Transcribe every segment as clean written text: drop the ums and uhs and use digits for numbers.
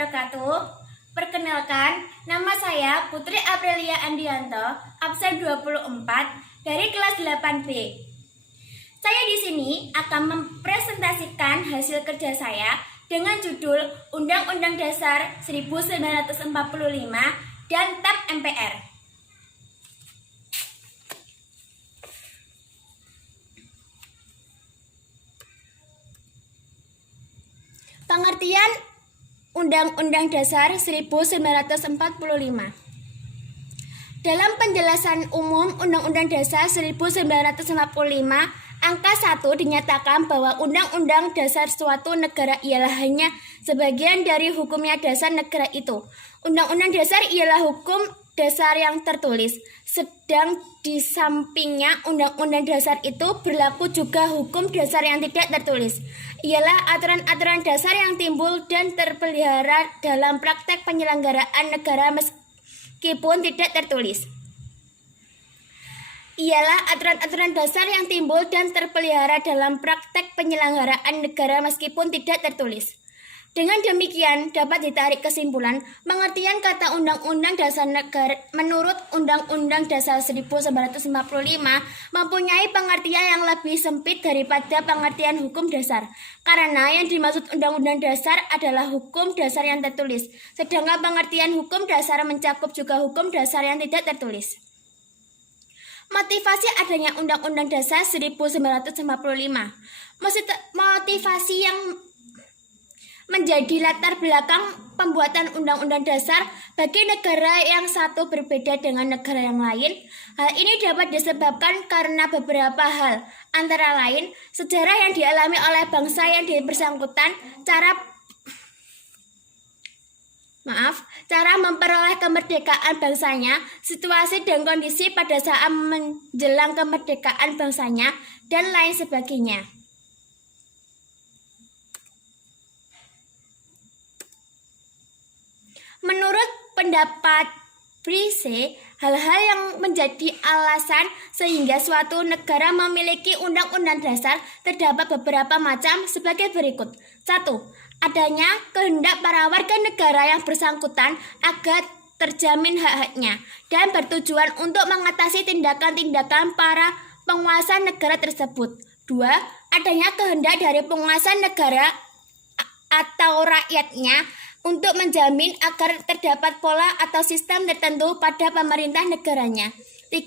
wabarakatuh. Perkenalkan, nama saya Putri Aprilia Andianto, absen 24 dari kelas 8B. Saya di sini akan mempresentasikan hasil kerja saya dengan judul Undang-Undang Dasar 1945 dan TAP MPR. Pengertian Undang-Undang Dasar 1945. Dalam penjelasan umum Undang-Undang Dasar 1945, angka 1 dinyatakan bahwa Undang-Undang Dasar suatu negara ialah hanya sebagian dari hukumnya dasar negara itu. Undang-Undang Dasar ialah hukum dasar yang tertulis, sedang di sampingnya Undang-Undang Dasar itu berlaku juga hukum dasar yang tidak tertulis, ialah aturan-aturan dasar yang timbul dan terpelihara dalam praktek penyelenggaraan negara meskipun tidak tertulis. Ialah aturan-aturan dasar yang timbul dan terpelihara dalam praktek penyelenggaraan negara meskipun tidak tertulis. Dengan demikian dapat ditarik kesimpulan, pengertian kata Undang-Undang Dasar Negara menurut Undang-Undang Dasar 1945 mempunyai pengertian yang lebih sempit daripada pengertian hukum dasar, karena yang dimaksud Undang-Undang Dasar adalah hukum dasar yang tertulis, sedangkan pengertian hukum dasar mencakup juga hukum dasar yang tidak tertulis. Motivasi adanya Undang-Undang Dasar 1945. Motivasi yang menjadi latar belakang pembuatan Undang-Undang Dasar bagi negara yang satu berbeda dengan negara yang lain. Hal ini dapat disebabkan karena beberapa hal, antara lain sejarah yang dialami oleh bangsa yang bersangkutan, cara memperoleh kemerdekaan bangsanya, situasi dan kondisi pada saat menjelang kemerdekaan bangsanya, dan lain sebagainya. Menurut pendapat Brise, hal-hal yang menjadi alasan sehingga suatu negara memiliki undang-undang dasar terdapat beberapa macam sebagai berikut. 1. Adanya kehendak para warga negara yang bersangkutan agar terjamin hak-haknya dan bertujuan untuk mengatasi tindakan-tindakan para penguasa negara tersebut. 2. Adanya kehendak dari penguasa negara atau rakyatnya untuk menjamin agar terdapat pola atau sistem tertentu pada pemerintah negaranya. 3.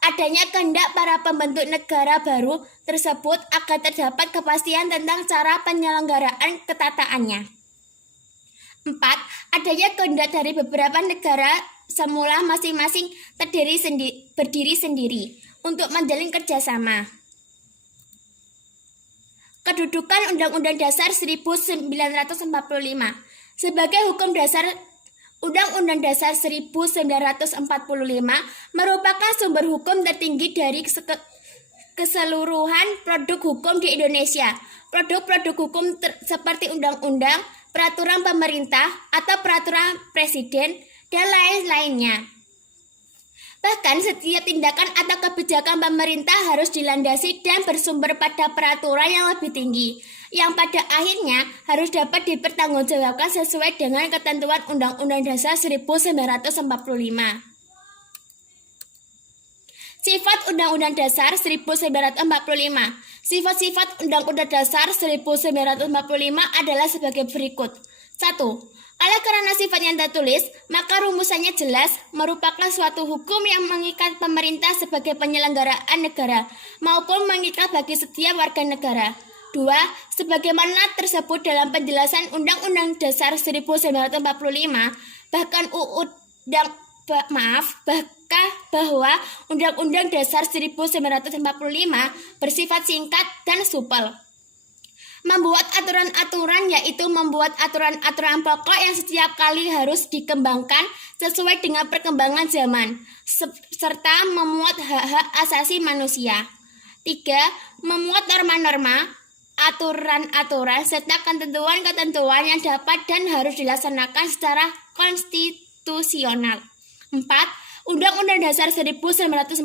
Adanya kehendak para pembentuk negara baru tersebut agar terdapat kepastian tentang cara penyelenggaraan ketataannya. 4. Adanya kehendak dari beberapa negara semula masing-masing berdiri sendiri untuk menjalin kerjasama. Kedudukan Undang-Undang Dasar 1945. Sebagai hukum dasar, Undang-Undang Dasar 1945 merupakan sumber hukum tertinggi dari keseluruhan produk hukum di Indonesia. Produk-produk hukum seperti undang-undang, peraturan pemerintah atau peraturan presiden, dan lain-lainnya. Bahkan setiap tindakan atau kebijakan pemerintah harus dilandasi dan bersumber pada peraturan yang lebih tinggi, yang pada akhirnya harus dapat dipertanggungjawabkan sesuai dengan ketentuan Undang-Undang Dasar 1945. Sifat Undang-Undang Dasar 1945. Sifat-sifat Undang-Undang Dasar 1945 adalah sebagai berikut. 1. Oleh karena sifatnya tertulis, maka rumusannya jelas, merupakan suatu hukum yang mengikat pemerintah sebagai penyelenggaraan negara, maupun mengikat bagi setiap warga negara. 2. Sebagaimana tersebut dalam penjelasan Undang-Undang Dasar 1945, bahwa Undang-Undang Dasar 1945 bersifat singkat dan supel. Membuat aturan-aturan yaitu membuat aturan-aturan pokok yang setiap kali harus dikembangkan sesuai dengan perkembangan zaman, serta memuat hak-hak asasi manusia. 3. Memuat norma-norma, aturan-aturan, serta ketentuan-ketentuan yang dapat dan harus dilaksanakan secara konstitusional. 4. Undang-Undang Dasar 1945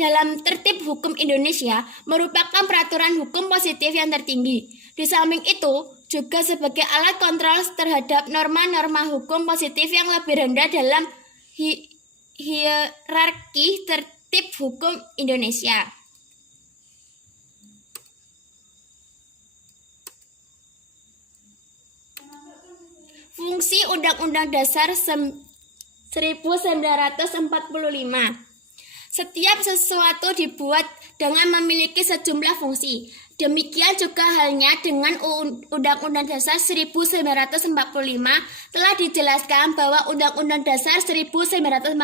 dalam tertib hukum Indonesia merupakan peraturan hukum positif yang tertinggi. Di samping itu, juga sebagai alat kontrol terhadap norma-norma hukum positif yang lebih rendah dalam hierarki tertib hukum Indonesia. Fungsi Undang-Undang Dasar 1945. Setiap sesuatu dibuat dengan memiliki sejumlah fungsi. Demikian juga halnya dengan Undang-Undang Dasar 1945 telah dijelaskan bahwa Undang-Undang Dasar 1945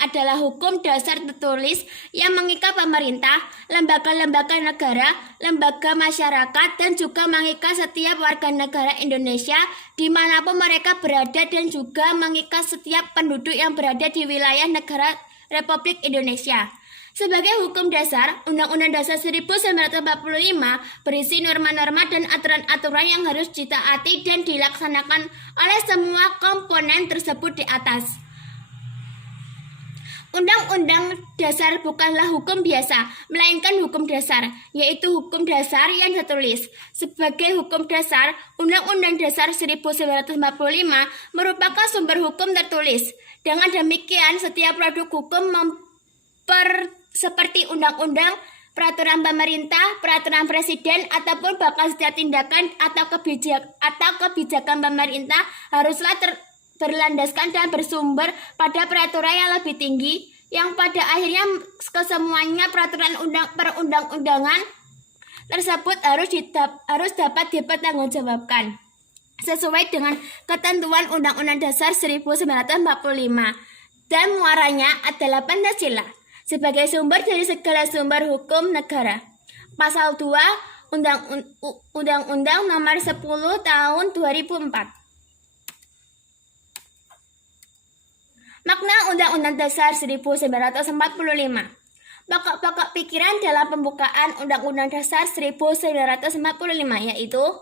adalah hukum dasar tertulis yang mengikat pemerintah, lembaga-lembaga negara, lembaga masyarakat, dan juga mengikat setiap warga negara Indonesia dimanapun mereka berada dan juga mengikat setiap penduduk yang berada di wilayah negara Republik Indonesia. Sebagai hukum dasar, Undang-Undang Dasar 1945 berisi norma-norma dan aturan-aturan yang harus ditaati dan dilaksanakan oleh semua komponen tersebut di atas. Undang-Undang Dasar bukanlah hukum biasa, melainkan hukum dasar, yaitu hukum dasar yang tertulis. Sebagai hukum dasar, Undang-Undang Dasar 1945 merupakan sumber hukum tertulis. Dengan demikian, setiap produk hukum seperti undang-undang, peraturan pemerintah, peraturan presiden, ataupun bahkan setiap tindakan atau kebijakan pemerintah haruslah berlandaskan dan bersumber pada peraturan yang lebih tinggi, yang pada akhirnya kesemuanya peraturan perundang-undangan tersebut harus dapat dipertanggungjawabkan sesuai dengan ketentuan Undang-Undang Dasar 1945 dan muaranya adalah Pancasila sebagai sumber dari segala sumber hukum negara. Pasal 2 Undang-Undang Nomor 10 Tahun 2004. Makna Undang-Undang Dasar 1945. Pokok-pokok pikiran dalam pembukaan Undang-Undang Dasar 1945 yaitu 1.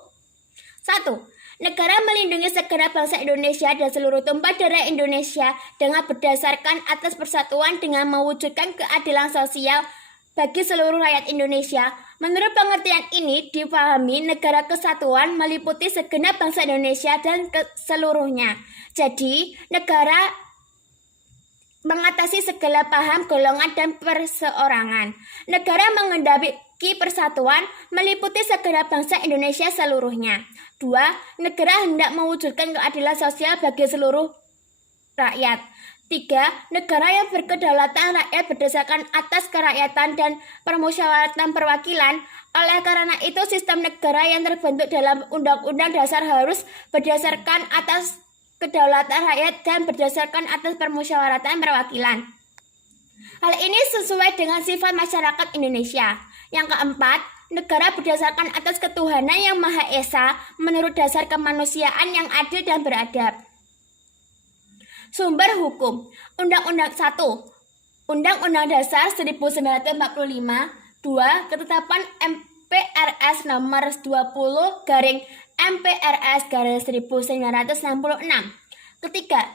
Negara melindungi segenap bangsa Indonesia dan seluruh tumpah darah Indonesia dengan berdasarkan atas persatuan dengan mewujudkan keadilan sosial bagi seluruh rakyat Indonesia. Menurut pengertian ini dipahami negara kesatuan meliputi segenap bangsa Indonesia dan seluruhnya. Jadi, negara mengatasi segala paham, golongan, dan perseorangan. Negara mengendaki persatuan meliputi segenap bangsa Indonesia seluruhnya. 2. Negara hendak mewujudkan keadilan sosial bagi seluruh rakyat. 3. Negara yang berkedaulatan rakyat berdasarkan atas kerakyatan dan permusyawaratan perwakilan. Oleh karena itu, sistem negara yang terbentuk dalam Undang-Undang Dasar harus berdasarkan atas kedaulatan rakyat dan berdasarkan atas permusyawaratan perwakilan. Hal ini sesuai dengan sifat masyarakat Indonesia. Yang keempat, negara berdasarkan atas ketuhanan yang Maha Esa menurut dasar kemanusiaan yang adil dan beradab. Sumber hukum. Undang-Undang 1. Undang-Undang Dasar 1945. 2. Ketetapan MPRS nomor 20/MPRS/1966. Ketiga,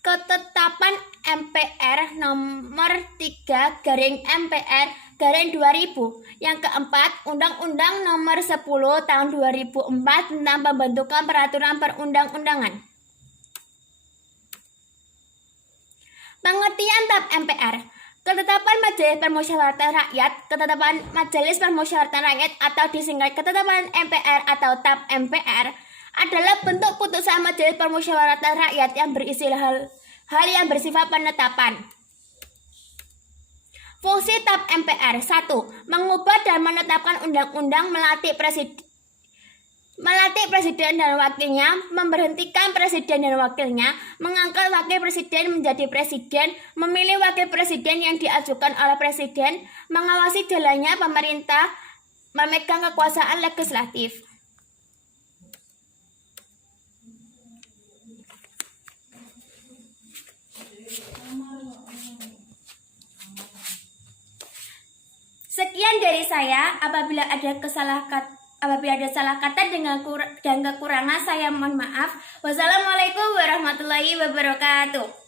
ketetapan MPR nomor 3/MPR/2000. Yang keempat, Undang-Undang nomor 10 tahun 2004 tentang pembentukan peraturan perundang-undangan. Pengertian TAP MPR. Ketetapan Majelis Permusyawaratan Rakyat, Ketetapan Majelis Permusyawaratan Rakyat atau disingkat Ketetapan MPR atau TAP MPR adalah bentuk putusan Majelis Permusyawaratan Rakyat yang berisi hal yang bersifat penetapan. Fungsi TAP MPR. 1. Mengubah dan menetapkan undang-undang, melantik presiden dan wakilnya, memberhentikan presiden dan wakilnya, mengangkat wakil presiden menjadi presiden, memilih wakil presiden yang diajukan oleh presiden, mengawasi jalannya pemerintah, memegang kekuasaan legislatif. Sekian dari saya. Apabila ada salah kata dan kekurangan, saya mohon maaf. Wassalamualaikum warahmatullahi wabarakatuh.